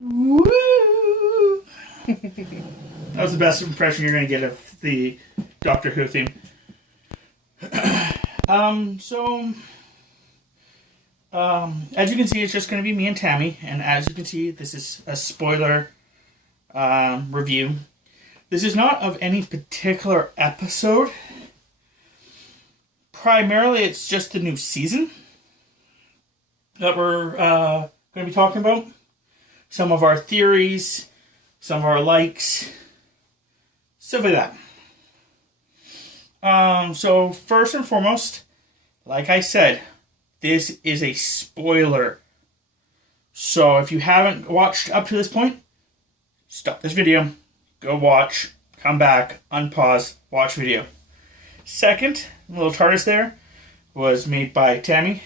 Woo! That was the best impression you're going to get of the Doctor Who theme. As you can see, it's just going to be me and Tammy, and as you can see, this is a spoiler review. This is not of any particular episode. Primarily, it's just the new season that we're going to be talking about. Some of our theories, some of our likes, stuff like that. So first and foremost, like I said, this is a spoiler. So if you haven't watched up to this point, stop this video, go watch, come back, unpause, watch video. Second, little TARDIS there was made by Tammy,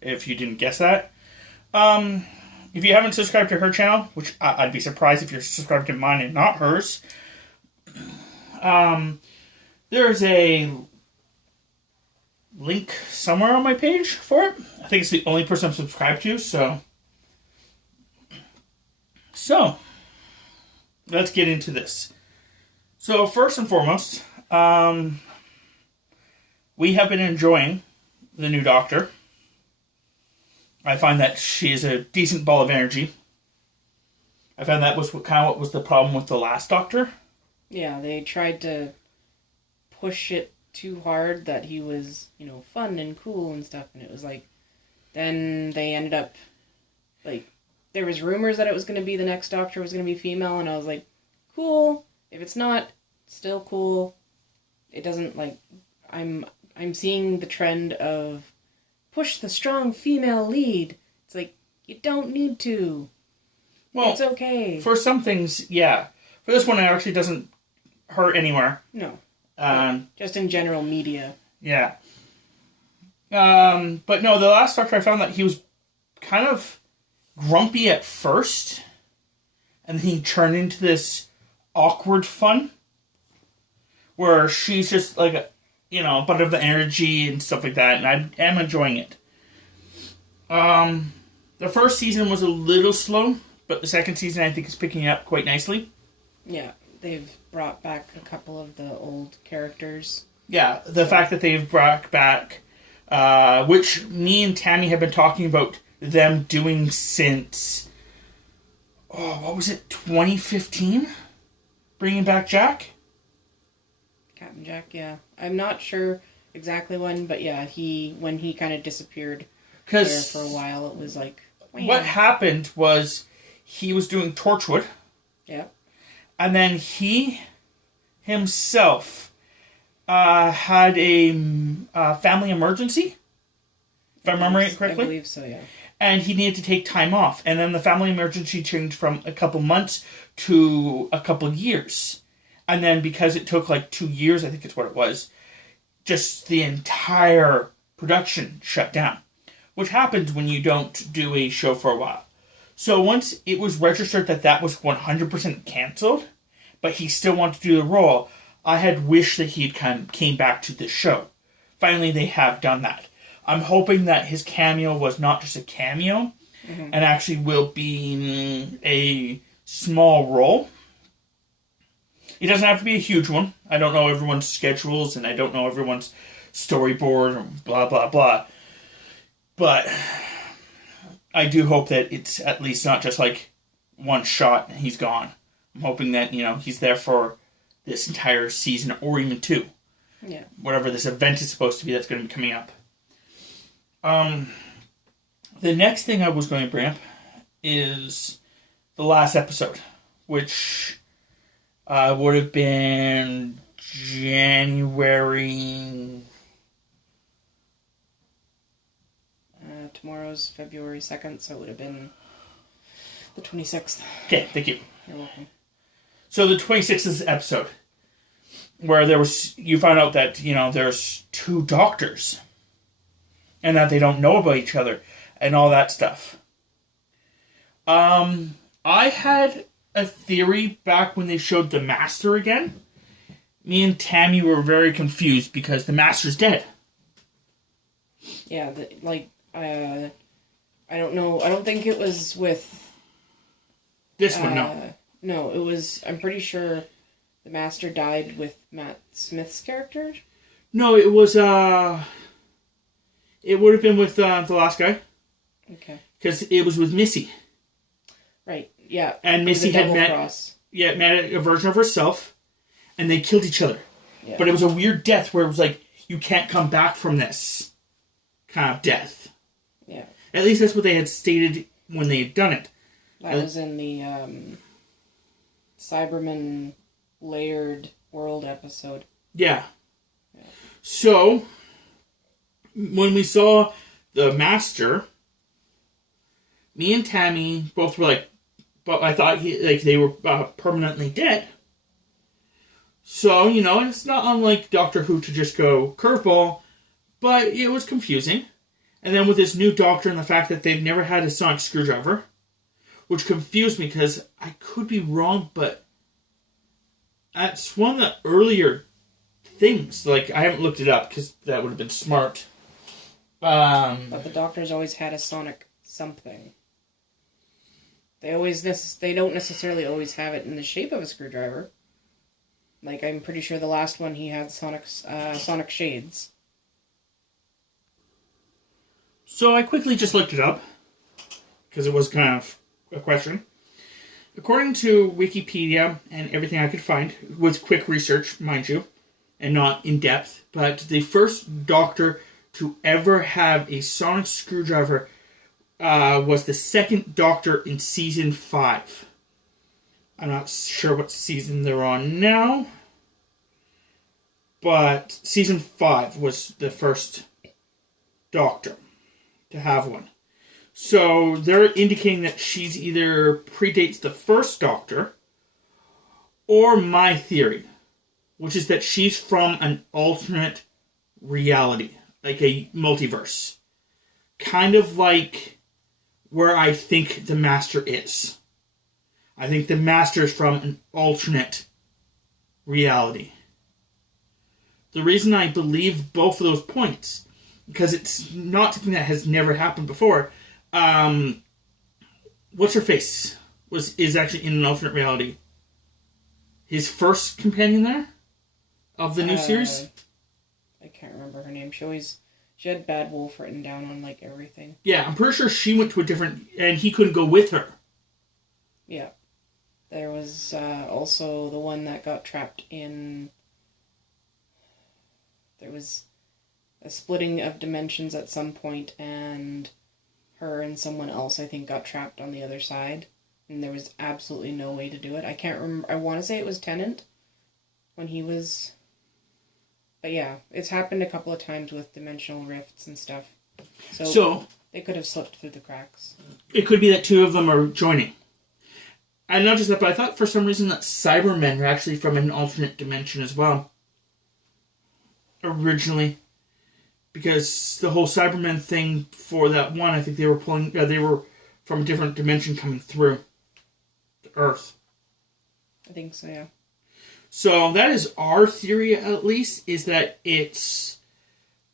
if you didn't guess that. If you haven't subscribed to her channel, which I'd be surprised if you're subscribed to mine and not hers, there's a link somewhere on my page for it. I think it's the only person I'm subscribed to, so let's get into this. So first and foremost, we have been enjoying the new Doctor. I find that she is a decent ball of energy. I found that was what was the problem with the last Doctor. Yeah, they tried to push it too hard that he was, fun and cool and stuff, and it was like, then they ended up, there was rumors that it was going to be the next Doctor was going to be female, and I was like, cool. If it's not, still cool. It doesn't, I'm seeing the trend of push the strong female lead. It's like, you don't need to. Well, it's okay. For some things, yeah. For this one, it actually doesn't hurt anywhere. No. Just in general media. Yeah. But no, the last Doctor, I found that he was kind of grumpy at first, and then he turned into this awkward fun, where she's just like a butt of the energy and stuff like that, and I am enjoying it. The first season was a little slow, but the second season I think is picking up quite nicely. Yeah, they've brought back a couple of the old characters. Yeah, the fact that they've brought back, which me and Tammy have been talking about them doing since, what was it, 2015? Bringing back Jack? Captain Jack, yeah. I'm not sure exactly when, but yeah, when he kind of disappeared there for a while, it was like... Wham. What happened was he was doing Torchwood. Yeah. And then he himself had a family emergency, if I remember it correctly. I believe so, yeah. And he needed to take time off. And then the family emergency changed from a couple months to a couple years. And then because it took 2 years, I think it's what it was, just the entire production shut down. Which happens when you don't do a show for a while. So once it was registered that was 100% canceled, but he still wanted to do the role, I had wished that he had came back to the show. Finally, they have done that. I'm hoping that his cameo was not just a cameo, and actually will be a small role. It doesn't have to be a huge one. I don't know everyone's schedules, and I don't know everyone's storyboard, and blah, blah, blah. But I do hope that it's at least not just one shot and he's gone. I'm hoping that, he's there for this entire season or even 2. Yeah. Whatever this event is supposed to be that's going to be coming up. The next thing I was going to bring up is the last episode, which would have been January... Tomorrow's February 2nd, so it would have been the 26th. Okay, thank you. You're welcome. So the 26th is the episode where you found out that, there's 2 doctors and that they don't know about each other and all that stuff. I had a theory back when they showed the Master again. Me and Tammy were very confused because the Master's dead. Yeah, I don't know. I don't think it was with This one, no. No, it was. I'm pretty sure the Master died with Matt Smith's character. No, it was. It would have been with the last guy. Okay. Because it was with Missy. Right. Yeah. And Missy had met a version of herself, and they killed each other. Yeah. But it was a weird death where it was like, you can't come back from this kind of death. Yeah. At least that's what they had stated when they had done it. That was in the Cyberman Layered World episode. Yeah. So, when we saw the Master, me and Tammy both were like, but I thought they were permanently dead. So, it's not unlike Doctor Who to just go curveball, but it was confusing. And then with this new Doctor and the fact that they've never had a sonic screwdriver, which confused me because I could be wrong, but that's one of the earlier things. Like, I haven't looked it up because that would have been smart. But the Doctor's always had a sonic something. They don't necessarily always have it in the shape of a screwdriver. Like, I'm pretty sure the last one he had sonic shades. So I quickly just looked it up because it was kind of a question. According to Wikipedia and everything I could find, with quick research, mind you, and not in depth, but the first Doctor to ever have a sonic screwdriver was the second Doctor in season 5. I'm not sure what season they're on now, but season 5 was the first Doctor to have one. So they're indicating that she's either predates the first Doctor, or my theory, which is that she's from an alternate reality, like a multiverse. Kind of like where I think the Master is. I think the Master is from an alternate reality. The reason I believe both of those points, because it's not something that has never happened before. What's her face is actually in an alternate reality. His first companion there of the new series. I can't remember her name. She had Bad Wolf written down on like everything. Yeah, I'm pretty sure she went to a different, and he couldn't go with her. Yeah, there was also the one that got trapped in. There was a splitting of dimensions at some point, and her and someone else, I think, got trapped on the other side, and there was absolutely no way to do it. I can't remember. I want to say it was Tennant when he was. But yeah, it's happened a couple of times with dimensional rifts and stuff. So they could have slipped through the cracks. It could be that two of them are joining. And not just that, but I thought for some reason that Cybermen were actually from an alternate dimension as well. Originally. Because the whole Cybermen thing for that one, I think they were they were from a different dimension coming through to Earth. I think so, yeah. So that is our theory, at least, is that it's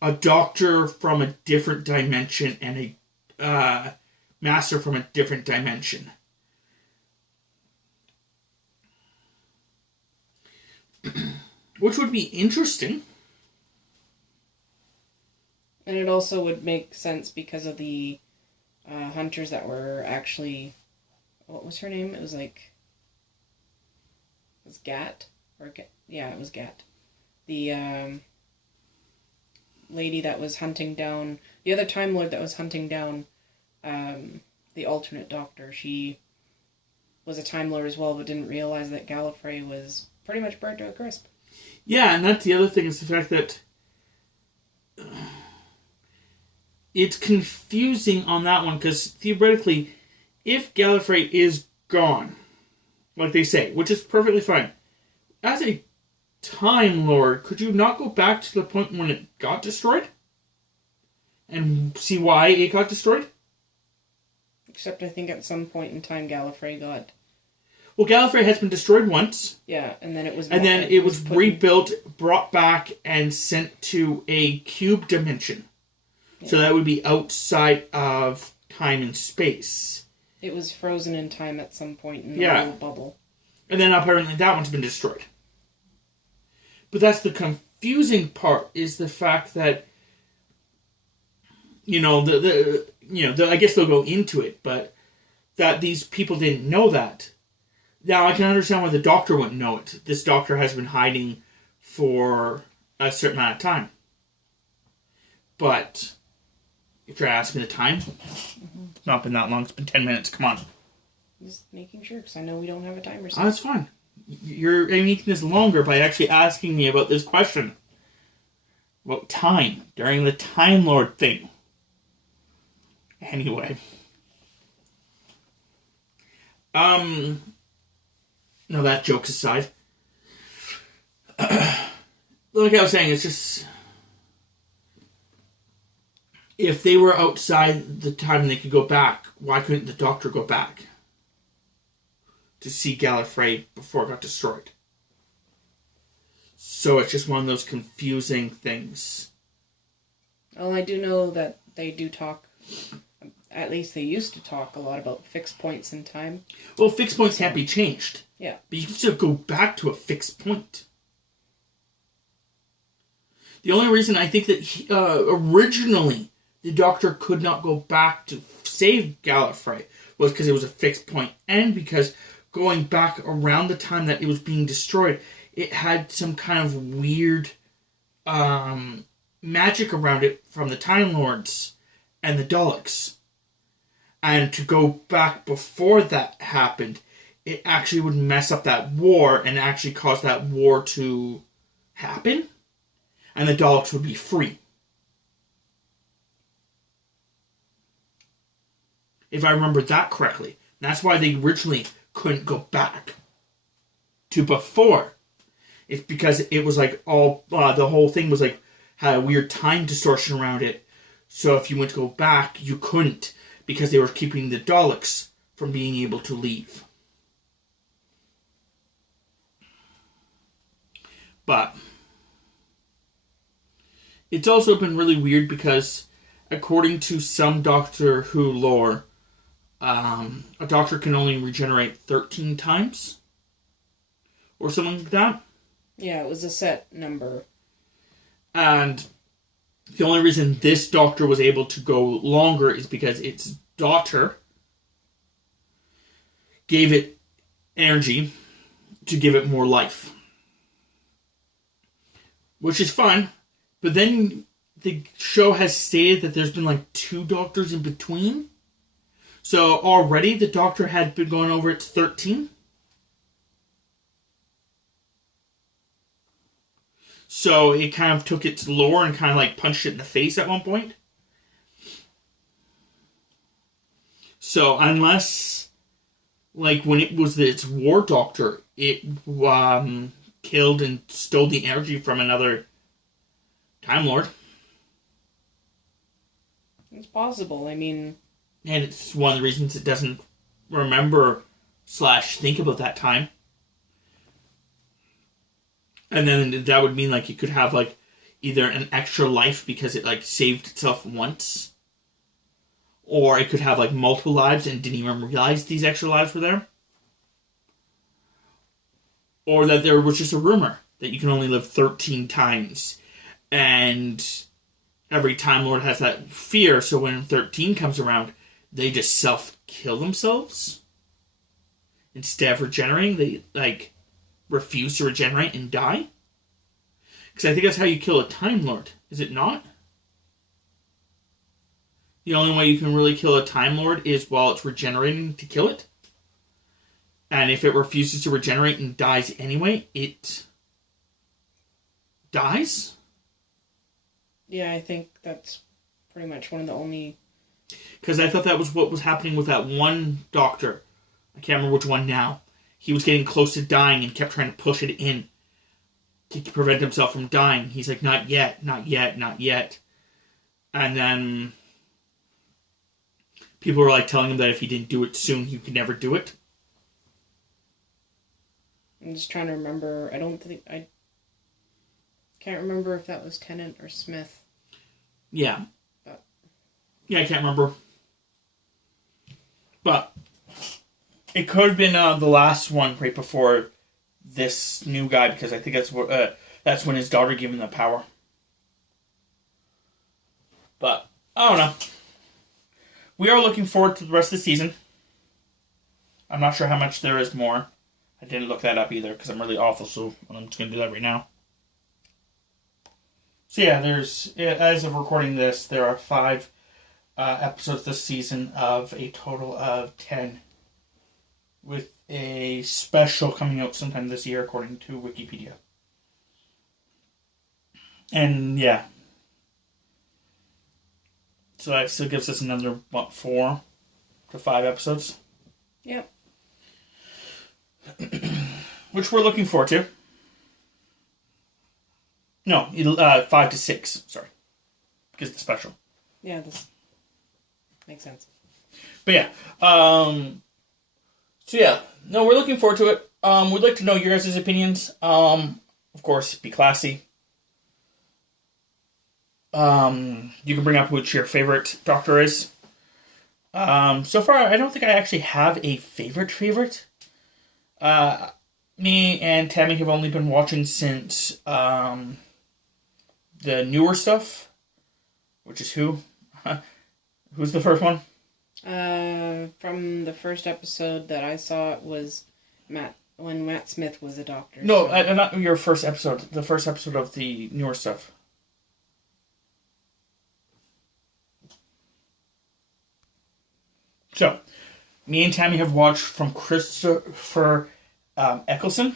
a Doctor from a different dimension and a Master from a different dimension. Which would be interesting. And it also would make sense because of the hunters that were actually... What was her name? It was like... It was Gat? Yeah, it was Gat. The lady that was hunting down... The other Time Lord that was hunting down the alternate Doctor. She was a Time Lord as well, but didn't realize that Gallifrey was pretty much burnt to a crisp. Yeah, and that's the other thing, is the fact that... it's confusing on that one, because theoretically, if Gallifrey is gone, like they say, which is perfectly fine, as a Time Lord, could you not go back to the point when it got destroyed? And see why it got destroyed? Except I think at some point in time Gallifrey got... Well, Gallifrey has been destroyed once. Yeah, and then it was... And then it was rebuilt, brought back, and sent to a cube dimension. Yeah. So that would be outside of time and space. It was frozen in time at some point in the Yeah. little bubble. And then apparently that one's been destroyed. But that's the confusing part, is the fact that, you know, I guess they'll go into it, but that these people didn't know that. Now, I can understand why the Doctor wouldn't know it. This Doctor has been hiding for a certain amount of time. But if you're asking the time, it's not been that long. It's been 10 minutes. Come on. Just making sure, because I know we don't have a timer Oh, set. that's fine. You're making this longer by actually asking me about this question. About time. During the Time Lord thing. Anyway. No, that joke's aside. Like I was saying, it's just... If they were outside the time and they could go back, why couldn't the Doctor go back to see Gallifrey before it got destroyed? So it's just one of those confusing things. Well, I do know that they do talk, at least they used to talk a lot about fixed points in time. Well, fixed points can't be changed. Yeah. But you can still go back to a fixed point. The only reason I think that originally the Doctor could not go back to save Gallifrey was because it was a fixed point, and because going back around the time that it was being destroyed, it had some kind of weird magic around it from the Time Lords and the Daleks. And to go back before that happened, it actually would mess up that war and actually cause that war to happen, and the Daleks would be free. If I remember that correctly. That's why they originally couldn't go back to before. It's because it was like all, the whole thing was like, had a weird time distortion around it. So if you went to go back, you couldn't, because they were keeping the Daleks from being able to leave. But it's also been really weird because, according to some Doctor Who lore, a Doctor can only regenerate 13 times, or something like that. Yeah, it was a set number. And the only reason this Doctor was able to go longer is because its daughter gave it energy to give it more life. Which is fine, but then the show has stated that there's been like 2 Doctors in between. So already the Doctor had been going over its 13. So it kind of took its lore and kind of like punched it in the face at one point. So unless, like when it was its War Doctor, it killed and stole the energy from another Time Lord. It's possible. I mean... And it's one of the reasons it doesn't remember / think about that time. And then that would mean like it could have like either an extra life because it like saved itself once, or it could have like multiple lives and didn't even realize these extra lives were there, or that there was just a rumor that you can only live 13 times, and every Time Lord has that fear, so when 13 comes around, they just self-kill themselves. Instead of regenerating, they, like, refuse to regenerate and die. Because I think that's how you kill a Time Lord, is it not? The only way you can really kill a Time Lord is while it's regenerating to kill it. And if it refuses to regenerate and dies anyway, it dies? Yeah, I think that's pretty much one of the only... Because I thought that was what was happening with that one Doctor. I can't remember which one now. He was getting close to dying and kept trying to push it in to prevent himself from dying. He's like, not yet, not yet, not yet. And then people were like telling him that if he didn't do it soon, he could never do it. I'm just trying to remember. I can't remember if that was Tennant or Smith. Yeah. Yeah, I can't remember. But It could have been the last one right before this new guy, because I think that's when his daughter gave him the power. But I don't know. We are looking forward to the rest of the season. I'm not sure how much there is more. I didn't look that up either because I'm really awful, so I'm just going to do that right now. So yeah, as of recording this, there are 5 episodes this season of a total of 10, with a special coming out sometime this year, according to Wikipedia. And yeah. So that still gives us another, 4 to 5 episodes? Yep. Which we're looking forward to. No, 5 to 6, sorry. Because it's special. Yeah, this makes sense. But yeah. So yeah. No, we're looking forward to it. We'd like to know your guys' opinions. Of course, be classy. You can bring up what your favorite Doctor is. So far, I don't think I actually have a favorite. Me and Tammy have only been watching since the newer stuff, which is who? Who's the first one? From the first episode that I saw, it was when Matt Smith was a doctor. No, so. Not your first episode. The first episode of the newer stuff. So, me and Tammy have watched from Christopher Eccleston.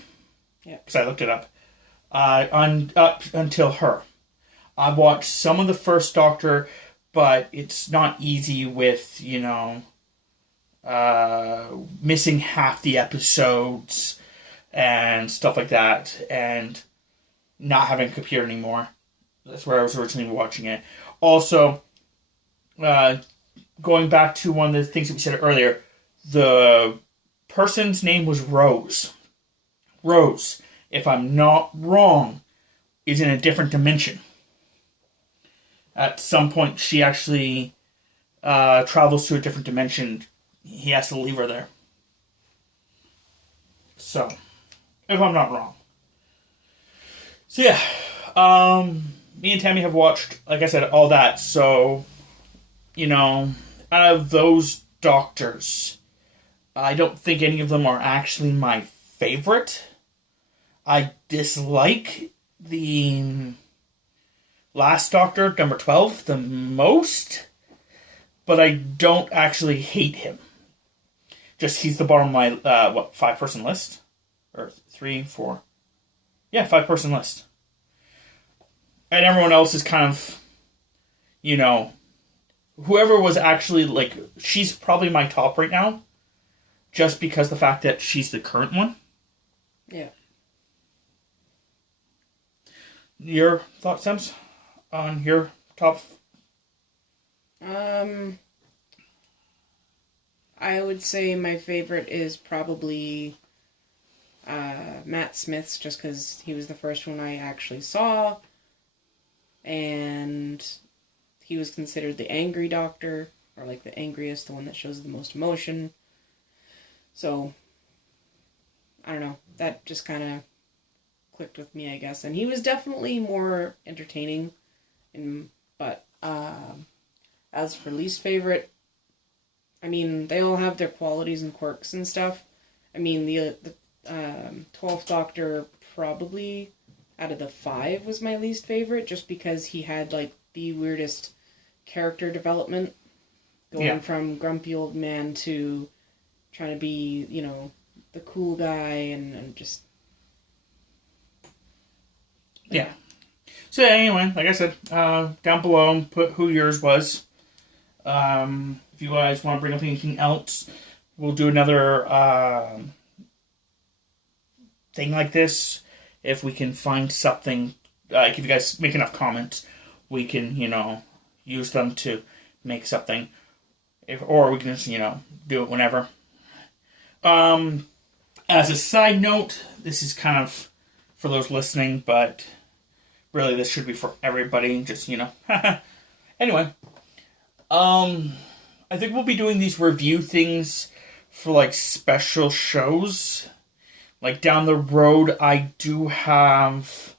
Yeah. Because I looked it up. Up until her. I watched some of the first Doctor, but it's not easy with, missing half the episodes and stuff like that, and not having a computer anymore. That's where I was originally watching it. Also, going back to one of the things that we said earlier, the person's name was Rose. Rose, if I'm not wrong, is in a different dimension. At some point, she actually travels to a different dimension. He has to leave her there. So, if I'm not wrong. So yeah, me and Tammy have watched, like I said, all that. So, out of those Doctors, I don't think any of them are actually my favorite. I dislike the last Doctor, number 12, the most, but I don't actually hate him. Just he's the bottom of my, 5-person list? Or 3, 4? Yeah, 5-person list. And everyone else is kind of, whoever was actually, she's probably my top right now, just because the fact that she's the current one. Yeah. Your thoughts, Sims, on your top? I would say my favorite is probably Matt Smith's, just because he was the first one I actually saw, and he was considered the angry Doctor, or the angriest, the one that shows the most emotion. So, I don't know, that just kind of clicked with me, I guess. And he was definitely more entertaining, but as for least favorite, they all have their qualities and quirks and stuff. The 12th Doctor probably, out of the 5, was my least favorite, just because he had, the weirdest character development, going from grumpy old man to trying to be, the cool guy, and just... Yeah. So anyway, like I said, down below, put who yours was. If you guys want to bring up anything else, we'll do another thing like this. If we can find something, if you guys make enough comments, we can, use them to make something. Or we can just, do it whenever. As a side note, this is kind of for those listening, but really this should be for everybody. Just, Anyway, I think we'll be doing these review things for like special shows. Like down the road, I do have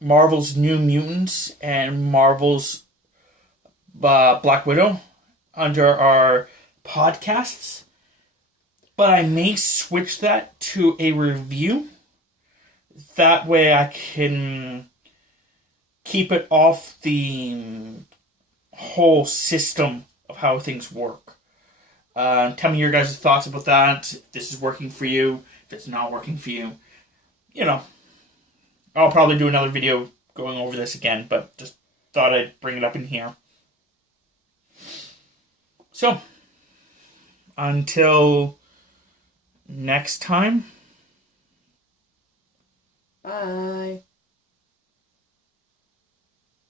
Marvel's New Mutants and Marvel's Black Widow under our podcasts. But I may switch that to a review. That way I can keep it off the whole system of how things work. Tell me your guys' thoughts about that. If this is working for you, if it's not working for you. You know, I'll probably do another video going over this again, but just thought I'd bring it up in here. So, until next time. Bye.